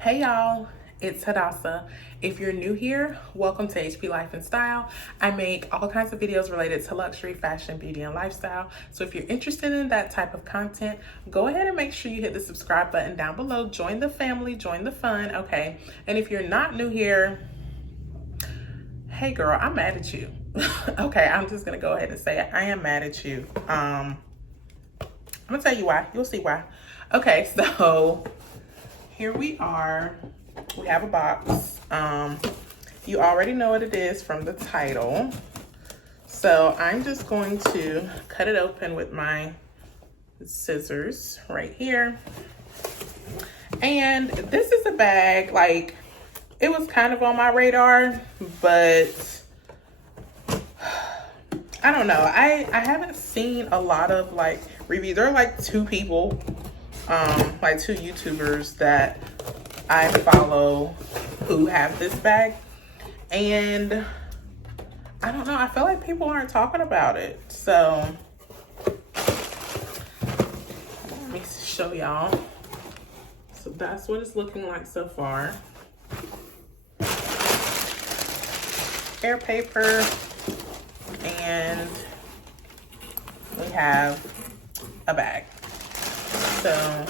Hey y'all, it's Hadassah. If you're new here, welcome to HP Life and Style. I make all kinds of videos related to luxury, fashion, beauty, and lifestyle. So if you're interested in that type of content, go ahead and make sure you hit the subscribe button down below. Join the family, join the fun, okay? And if you're not new here, hey girl, I'm mad at you. Okay, I'm just gonna go ahead and say it. I am mad at you. I'm gonna tell you why. You'll see why. Okay, so here we are. We have a box. You already know what it is from the title. So I'm just going to cut it open with my scissors right here. And this is a bag, like, it was kind of on my radar, but I don't know. I haven't seen a lot of like reviews. There are like two people, like two YouTubers that I follow who have this bag, and I don't know, I feel like people aren't talking about it. So let me show y'all. So that's what it's looking like so far. Air paper, and we have a bag. So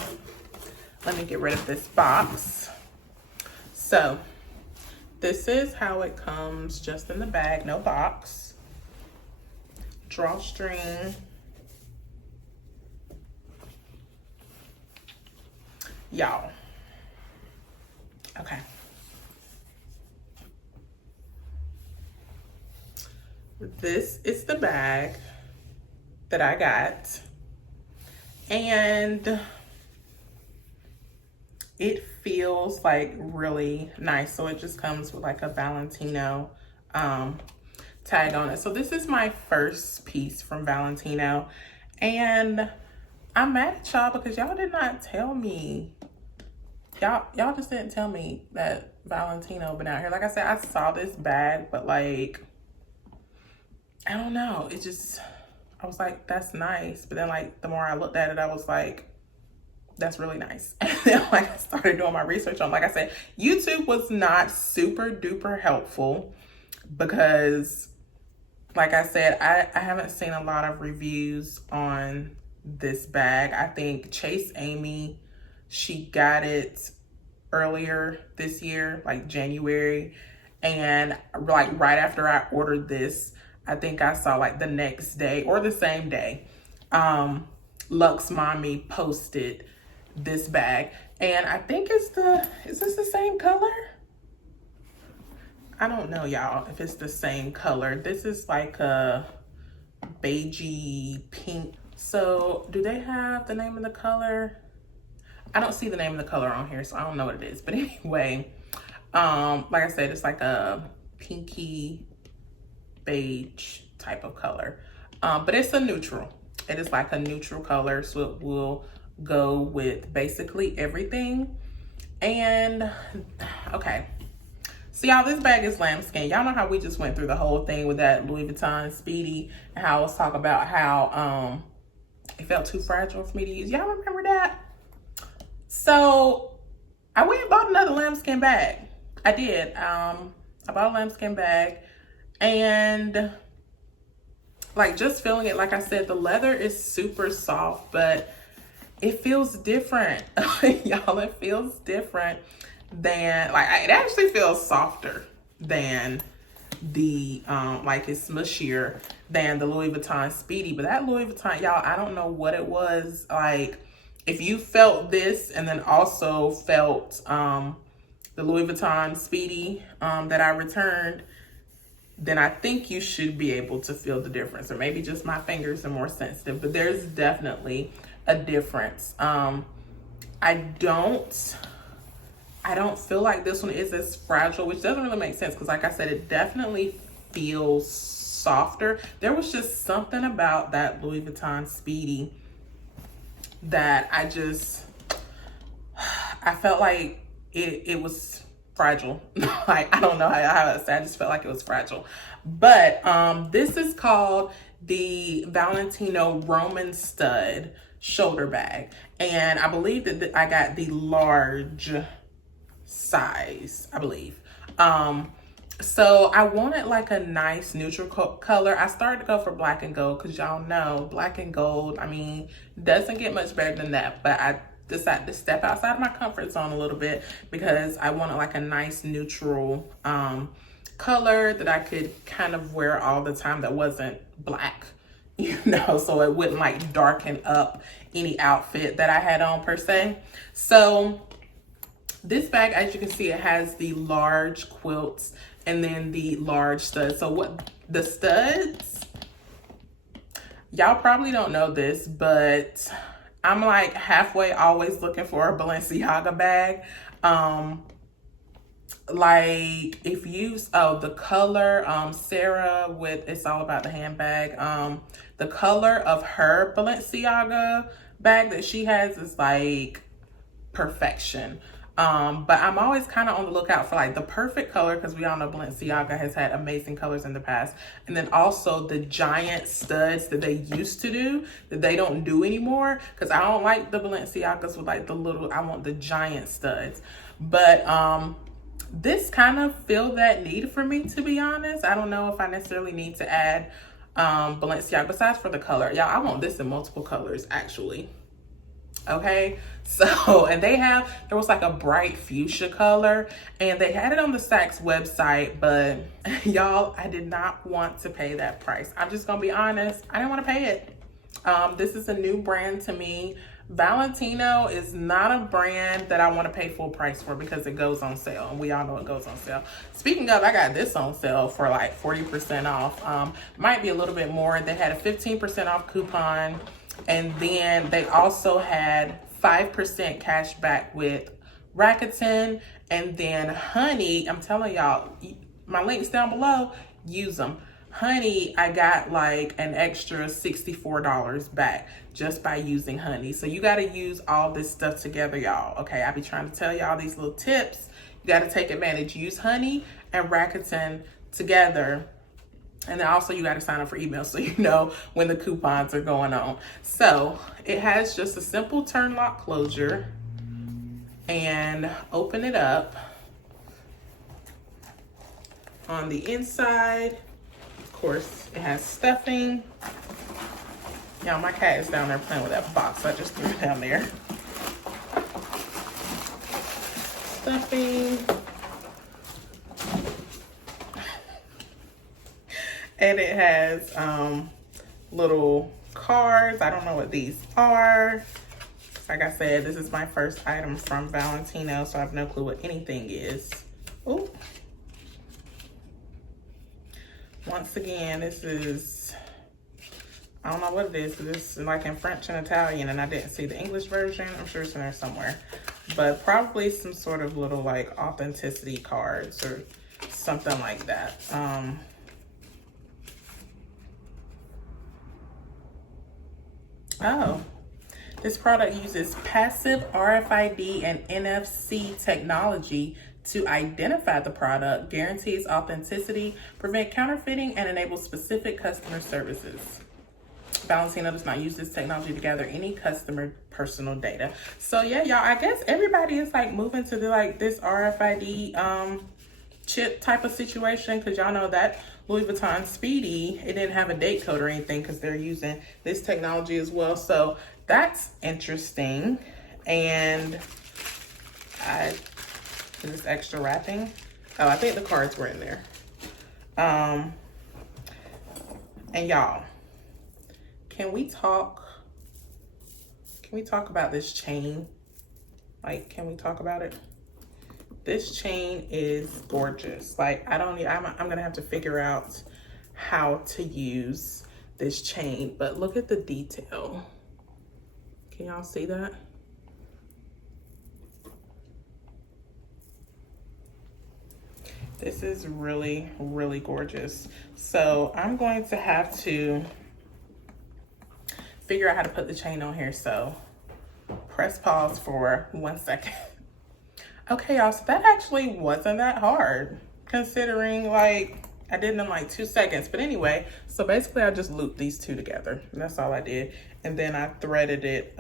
let me get rid of this box. So this is how it comes, just in the bag, no box. Drawstring. Y'all. Okay. This is the bag that I got. And it feels like really nice. So it just comes with like a Valentino tag on it. So this is my first piece from Valentino, and I'm mad at y'all because y'all did not tell me. Y'all just didn't tell me that Valentino been out here. Like I said, I saw this bag, but like, I don't know. It just, I was like, that's nice. But then like, the more I looked at it, I was like, that's really nice. And then like I started doing my research on, like I said, YouTube was not super duper helpful because like I said, I haven't seen a lot of reviews on this bag. I think Chase Amy, she got it earlier this year, like January. And like right after I ordered this, I think I saw like the next day or the same day, Lux Mommy posted this bag, and I think it's is this the same color? I don't know, y'all, if it's the same color. This is like a beigey pink. So do they have the name of the color? I don't see the name of the color on here, so I don't know what it is. But anyway, like I said, it's like a pinky beige type of color. But it's a neutral. It is like a neutral color, so it will go with basically everything. And okay, so y'all, this bag is lambskin. Y'all know how we just went through the whole thing with that Louis Vuitton Speedy, and how I was talking about how it felt too fragile for me to use. Y'all remember that? So I went and bought another lambskin bag. I did. I bought a lambskin bag, and like just feeling it, like I said, the leather is super soft, but it feels different. Y'all, it feels different than, like, it actually feels softer than the, like it's mushier than the Louis Vuitton Speedy. But that Louis Vuitton, y'all, I don't know what it was. Like, if you felt this and then also felt the Louis Vuitton Speedy that I returned, then I think you should be able to feel the difference. Or maybe just my fingers are more sensitive, but there's definitely a difference. I don't feel like this one is as fragile, which doesn't really make sense because like I said, it definitely feels softer. There was just something about that Louis Vuitton Speedy that I felt like it was fragile. Like, I don't know how to say, I just felt like it was fragile. But this is called the Valentino Roman Stud shoulder bag, and I believe that I got the large size, I believe. So I wanted like a nice neutral color. I started to go for black and gold because y'all know black and gold, I mean, doesn't get much better than that, but I decided to step outside of my comfort zone a little bit because I wanted like a nice neutral color that I could kind of wear all the time that wasn't black, you know, so it wouldn't like darken up any outfit that I had on per se. So this bag, as you can see, it has the large quilts and then the large studs. So what the studs, y'all probably don't know this, but I'm like halfway always looking for a Balenciaga bag. Like if you, oh, the color, Sarah with It's All About the Handbag, the color of her Balenciaga bag that she has is like perfection. But I'm always kind of on the lookout for like the perfect color because we all know Balenciaga has had amazing colors in the past. And then also the giant studs that they used to do that they don't do anymore, because I don't like the Balenciagas with like the little, I want the giant studs. But this kind of filled that need for me, to be honest. I don't know if I necessarily need to add Balenciaga besides for the color. Y'all, I want this in multiple colors actually. Okay, so, and there was like a bright fuchsia color and they had it on the Saks website, but y'all, I did not want to pay that price. I'm just gonna be honest, I didn't want to pay it. This is a new brand to me. Valentino is not a brand that I want to pay full price for because it goes on sale, and we all know it goes on sale. Speaking of, I got this on sale for like 40% off. Might be a little bit more. They had a 15% off coupon, and then they also had 5% cash back with Rakuten, and then Honey. I'm telling y'all, my links down below, use them. Honey, I got like an extra $64 back just by using Honey. So you got to use all this stuff together, y'all. Okay, I be trying to tell y'all these little tips. You got to take advantage. Use Honey and Rakuten together. And then also you got to sign up for email so you know when the coupons are going on. So it has just a simple turn lock closure, and open it up. On the inside, of course, it has stuffing. Y'all, my cat is down there playing with that box. I just threw it down there. Stuffing. And it has little cards. I don't know what these are. Like I said, this is my first item from Valentino, so I have no clue what anything is. Ooh. Once again, this is, I don't know what it is. This is like in French and Italian, and I didn't see the English version. I'm sure it's in there somewhere. But probably some sort of little like authenticity cards or something like that. Oh, this product uses passive RFID and NFC technology to identify the product, guarantees authenticity, prevent counterfeiting, and enables specific customer services. Valentino does not use this technology to gather any customer personal data. So yeah, y'all, I guess everybody is like moving to the like this RFID chip type of situation, because y'all know that Louis Vuitton Speedy, it didn't have a date code or anything because they're using this technology as well. So that's interesting. And is this extra wrapping? Oh, I think the cards were in there. And y'all, can we talk about this chain? Like, can we talk about it? This chain is gorgeous. Like, I'm gonna have to figure out how to use this chain, but look at the detail. Can y'all see that? This is really, really gorgeous. So I'm going to have to figure out how to put the chain on here. So press pause for 1 second. Okay, y'all, so that actually wasn't that hard, considering like I did it in like 2 seconds. But anyway, so basically I just looped these two together, and that's all I did. And then I threaded it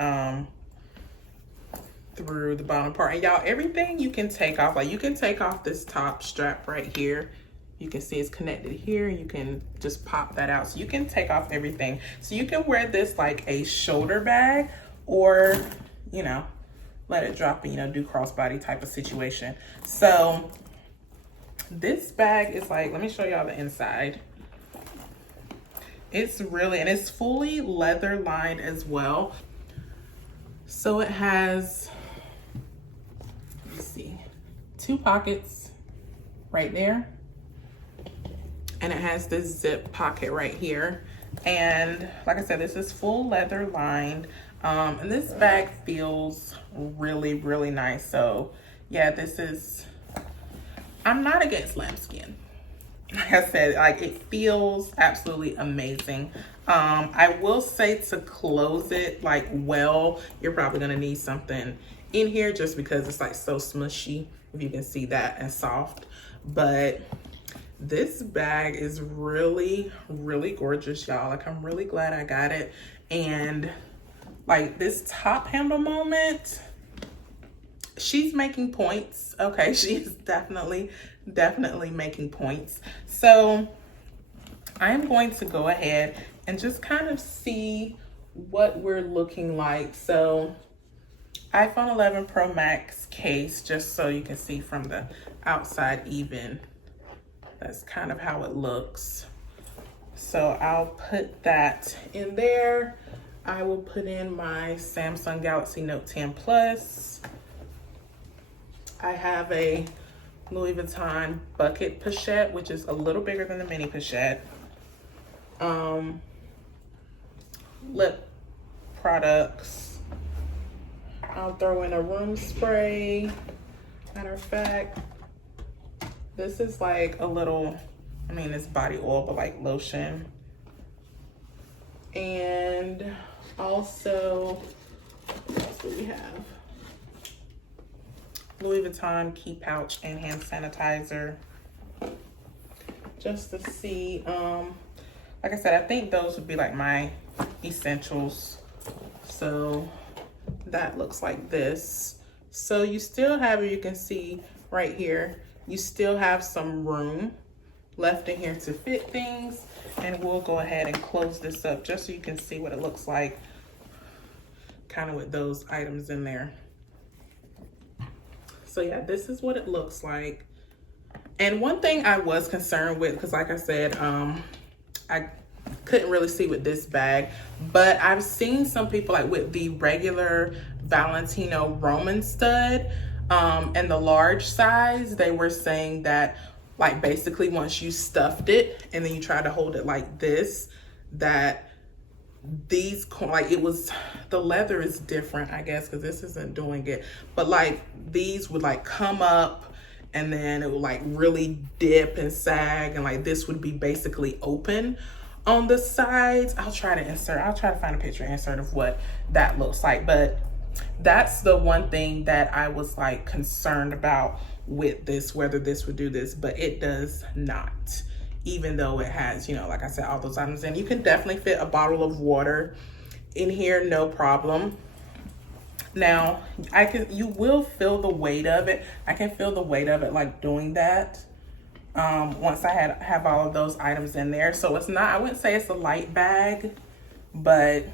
through the bottom part. And y'all, everything you can take off. Like, you can take off this top strap right here. You can see it's connected here. You can just pop that out. So you can take off everything. So you can wear this like a shoulder bag, or, you know, let it drop and, you know, do crossbody type of situation. So this bag is like, let me show y'all the inside. It's really, and it's fully leather lined as well. So it has, let's see, 2 pockets right there. And it has this zip pocket right here. And like I said, this is full leather lined. And this bag feels really, really nice. So yeah, this is, I'm not against lambskin. Like I said, like, it feels absolutely amazing. I will say, to close it like well, you're probably gonna need something in here just because it's like so smushy, if you can see that, and soft. But this bag is really, really gorgeous, y'all. Like, I'm really glad I got it. And like, this top handle moment, she's making points. Okay, she's definitely making points. So I am going to go ahead and just kind of see what we're looking like. So iPhone 11 Pro Max case, just so you can see from the outside even. That's kind of how it looks. So I'll put that in there. I will put in my Samsung Galaxy Note 10 Plus. I have a Louis Vuitton bucket pochette, which is a little bigger than the mini pochette. Lip products. I'll throw in a room spray. Matter of fact, this is like a little, I mean, it's body oil, but like lotion. And also, what else do we have? Louis Vuitton key pouch and hand sanitizer, just to see. Like I said, I think those would be like my essentials. So that looks like this. So you still have, you can see right here, you still have some room left in here to fit things. And we'll go ahead and close this up just so you can see what it looks like, kind of with those items in there. So yeah, this is what it looks like. And one thing I was concerned with, because like I said, I couldn't really see with this bag, but I've seen some people like with the regular Valentino Roman stud, and the large size, they were saying that, like, basically once you stuffed it and then you try to hold it like this, that these, like, it was, the leather is different, I guess, because this isn't doing it, but like these would like come up and then it would like really dip and sag, and like this would be basically open on the sides. I'll try to find a picture insert of what that looks like. But that's the one thing that I was like concerned about with this, whether this would do this, but it does not. Even though it has, you know, like I said, all those items in. You can definitely fit a bottle of water in here, no problem. Now, you will feel the weight of it. I can feel the weight of it like doing that. Once I have all of those items in there. So it's not, I wouldn't say it's a light bag, but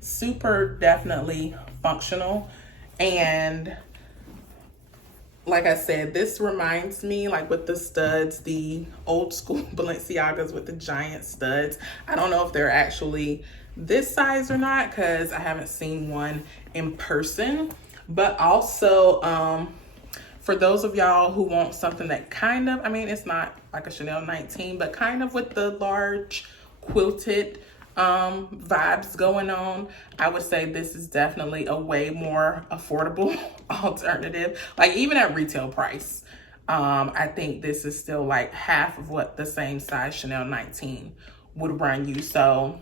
super definitely functional. And like I said, this reminds me, like with the studs, the old school Balenciagas with the giant studs. I don't know if they're actually this size or not, because I haven't seen one in person. But also, for those of y'all who want something that kind of, I mean, it's not like a Chanel 19, but kind of with the large quilted vibes going on, I would say this is definitely a way more affordable alternative. Like, even at retail price, I think this is still like half of what the same size Chanel 19 would run you. So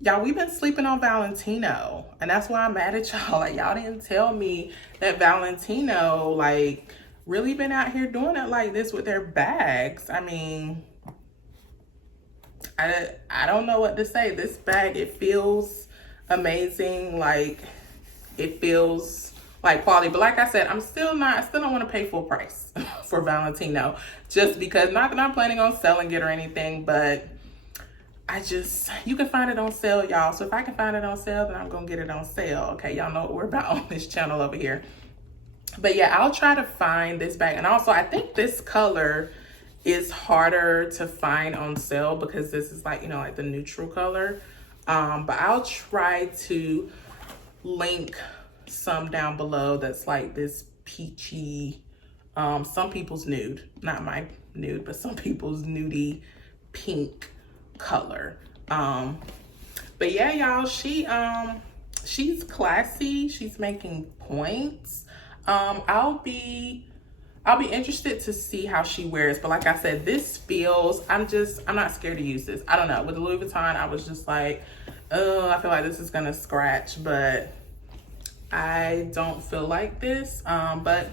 y'all, we've been sleeping on Valentino, and that's why I'm mad at y'all. Like, y'all didn't tell me that Valentino like really been out here doing it like this with their bags. I mean, I don't know what to say. This bag, it feels amazing. Like, it feels like quality. But like I said, I still don't want to pay full price for Valentino, just because, not that I'm planning on selling it or anything, but you can find it on sale, y'all. So if I can find it on sale, then I'm gonna get it on sale. Okay, y'all know what we're about on this channel over here. But yeah, I'll try to find this bag. And also, I think this color is harder to find on sale because this is like, you know, like the neutral color. But I'll try to link some down below that's like this peachy, some people's nude, not my nude, but some people's nudie pink color. But yeah, y'all, she's classy. She's making points. I'll be interested to see how she wears, but like I said, this feels, I'm not scared to use this. I don't know, with the Louis Vuitton, I was just like, oh, I feel like this is gonna scratch, but I don't feel like this. But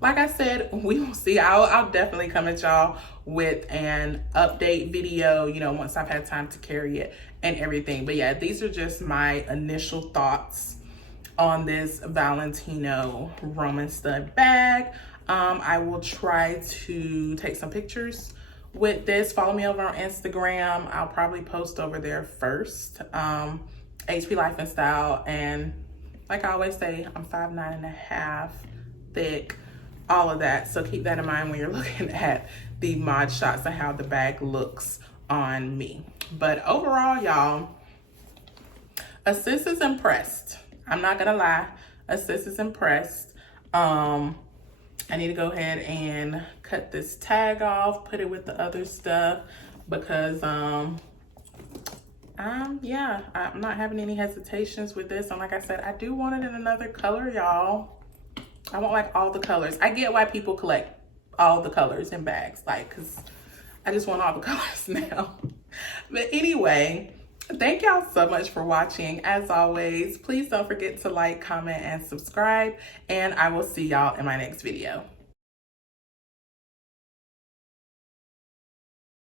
like I said, we will see. I'll definitely come at y'all with an update video, you know, once I've had time to carry it and everything. But yeah, these are just my initial thoughts on this Valentino Roman stud bag. I will try to take some pictures with this. Follow me over on Instagram. I'll probably post over there first. HP Life and Style. And like I always say, I'm 5'9.5" thick, all of that. So keep that in mind when you're looking at the mod shots and how the bag looks on me. But overall, y'all, Assist is impressed. I'm not gonna lie, Assist is impressed. I need to go ahead and cut this tag off, put it with the other stuff, because yeah, I'm not having any hesitations with this. And like I said, I do want it in another color, y'all. I want like all the colors. I get why people collect all the colors in bags, like, because I just want all the colors now. But anyway, thank y'all so much for watching. As always, please don't forget to like, comment, and subscribe, and I will see y'all in my next video.